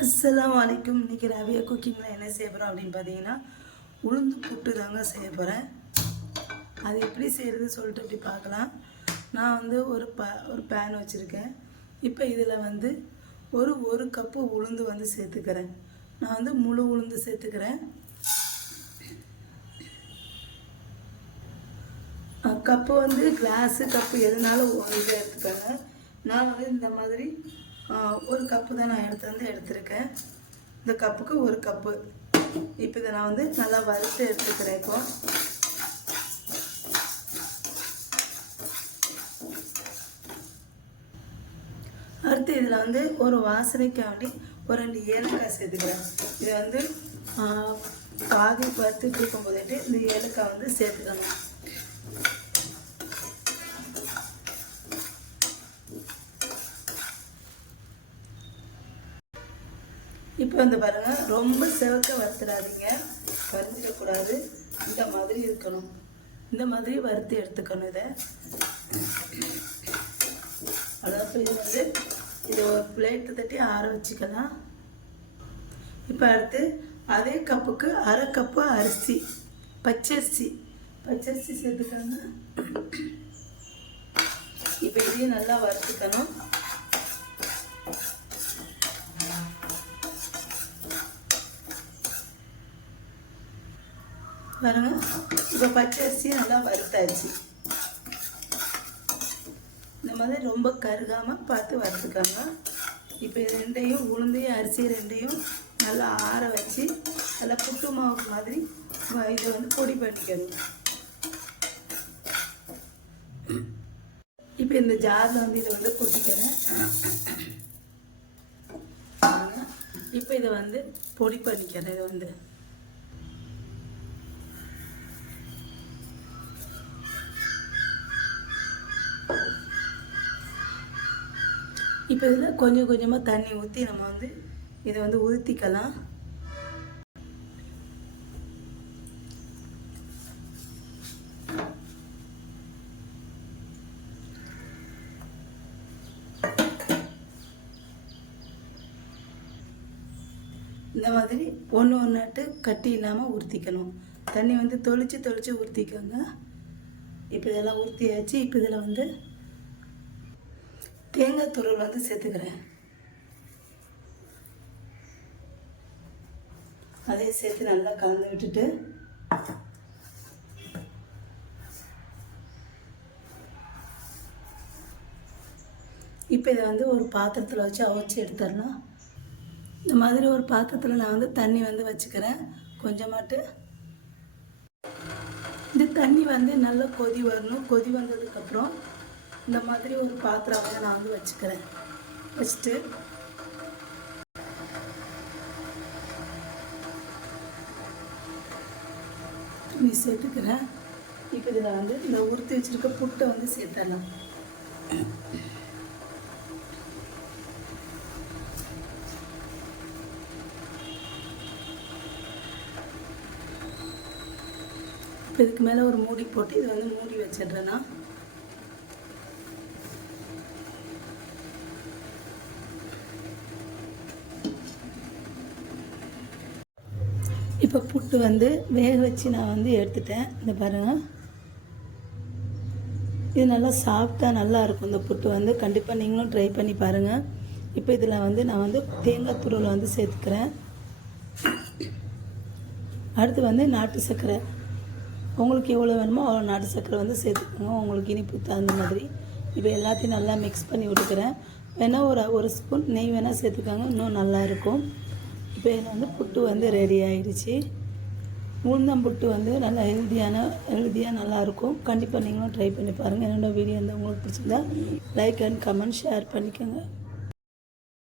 அஸ்லாம் வலைக்கும் இன்றைக்கி ரவியா குக்கிங்கில் என்ன செய்ய போகிறோம் அப்படின்னு பார்த்தீங்கன்னா உளுந்து புட்டு தாங்க செய்ய போகிறேன் அது எப்படி செய்கிறது சொல்லிட்டு இப்படி பார்க்கலாம். நான் வந்து ஒரு ப ஒரு பேன் வச்சுருக்கேன். இப்போ இதில் வந்து ஒரு ஒரு கப்பு உளுந்து வந்து சேர்த்துக்கிறேன். நான் வந்து முழு உளுந்து சேர்த்துக்கிறேன். கப்பு வந்து கிளாஸு கப்பு எதுனாலும் இதை எடுத்துக்கோங்க. நான் வந்து இந்த மாதிரி ஒரு கப்பு தான் நான் எடுத்து வந்து எடுத்திருக்கேன். இந்த கப்புக்கு ஒரு கப்பு இப்போ இதை நான் வந்து நல்லா வறுத்து எடுத்துக்கிறேன் இப்போ. அடுத்து இதில் வந்து ஒரு வாசனைக்காண்டி ஒரு ரெண்டு ஏலக்காய் சேர்த்துக்கிறேன். இதை வந்து பாதி வறுத்துட்டு இருக்கும் போதுட்டு இந்த ஏலக்காய் வந்து சேர்த்துக்கணும். இப்போ வந்து பாருங்கள் ரொம்ப செவக்க வறுத்துடாதீங்க வறுத்துடக்கூடாது இந்த மாதிரி இருக்கணும். இந்த மாதிரி வறுத்து எடுத்துக்கணும் இதை. அதாவது இது வந்து இது ஒரு பிளேட்டு தட்டி ஆற வச்சுக்கலாம். இப்போ அடுத்து அதே கப்புக்கு அரை கப்பு அரிசி பச்சரிசி. பச்சரிசி சேர்த்துக்கோங்க. இப்போ இதையும் நல்லா வறுத்துக்கணும். பாருங்க இப்போ பச்சை அரிசி நல்லா வறுத்தாச்சு இந்த மாதிரி ரொம்ப கருகாமல் பார்த்து வறுத்துக்காங்க இப்போ இது ரெண்டையும் உளுந்தையும் அரிசி ரெண்டையும் நல்லா ஆற வச்சு நல்லா புட்டு மாவு மாதிரி இதை வந்து பொடி பண்ணிக்கணும் இப்போ இந்த ஜாரில் வந்து இதை வந்து கொட்டிக்கிறேன் இப்போ இதை வந்து பொடி பண்ணிக்கிறேன் இதை வந்து இப்போ இதில் கொஞ்சம் கொஞ்சமாக தண்ணி ஊற்றி நம்ம வந்து இதை வந்து உதுத்திக்கலாம். இந்த மாதிரி ஒன்று ஒன்றாட்டு கட்டி இல்லாமல் உறுத்திக்கணும். தண்ணி வந்து தொளிச்சு தொளிச்சு உறுத்திக்கோங்க. இப்போ இதெல்லாம் உறுத்தியாச்சு. இப்போ இதில் வந்து தேங்காய் துருவல் வந்து சேர்த்துக்கிறேன். அதையும் சேர்த்து நல்லா கலந்து விட்டுட்டு இப்போ இதை வந்து ஒரு பாத்திரத்தில் வச்சு அவிச்சு எடுத்துடலாம். இந்த மாதிரி ஒரு பாத்திரத்தில் நான் வந்து தண்ணி வந்து வச்சுக்கிறேன். கொஞ்சமாட்டு. இந்த தண்ணி வந்து நல்லா கொதி வரணும். கொதி வந்ததுக்கப்புறம் இந்த மாதிரி ஒரு பாத்திரம் வந்து நான் வந்து வச்சுக்கிறேன். வச்சுட்டு துணி சேர்த்துக்கிறேன் இப்போ இதில் வந்து இந்த உறுத்தி வச்சுருக்க புட்டை வந்து சேர்த்துடலாம். இப்போ இதுக்கு மேலே ஒரு மூடி போட்டு இது வந்து மூடி வச்சிடுறேன்னா இப்போ புட்டு வந்து வேக வச்சு நான் வந்து எடுத்துட்டேன். இந்த பாருங்க. இது நல்லா சாஃப்டாக நல்லாயிருக்கும் இந்த புட்டு வந்து கண்டிப்பாக நீங்களும் ட்ரை பண்ணி பாருங்கள் இப்போ இதில் வந்து நான் வந்து தேங்காய் துருவல் வந்து சேர்த்துக்கிறேன். அடுத்து வந்து நாட்டு சர்க்கரை. உங்களுக்கு எவ்வளோ வேணுமோ அவ்வளோ நாட்டு சர்க்கரை வந்து சேர்த்துக்கோங்க. உங்களுக்கு இனிப்பு தகுந்த மாதிரி. இப்போ எல்லாத்தையும் நல்லா மிக்ஸ் பண்ணி விட்டுக்கிறேன். வேணால் ஒரு ஒரு ஸ்பூன் நெய் வேணால் சேர்த்துக்கோங்க. இன்னும் நல்லாயிருக்கும் இப்போ எனக்கு வந்து புட்டு வந்து ரெடி ஆயிடுச்சு. உளுந்தம்புட்டு வந்து நல்லா ஹெல்த்தியான ஹெல்த்தியாக நல்லாயிருக்கும். கண்டிப்பாக நீங்களும் ட்ரை பண்ணி பாருங்கள் என்னோட வீடியோ வந்து உங்களுக்கு பிடிச்சிருந்தா லைக் அண்ட் கமெண்ட் ஷேர் பண்ணிக்கோங்க.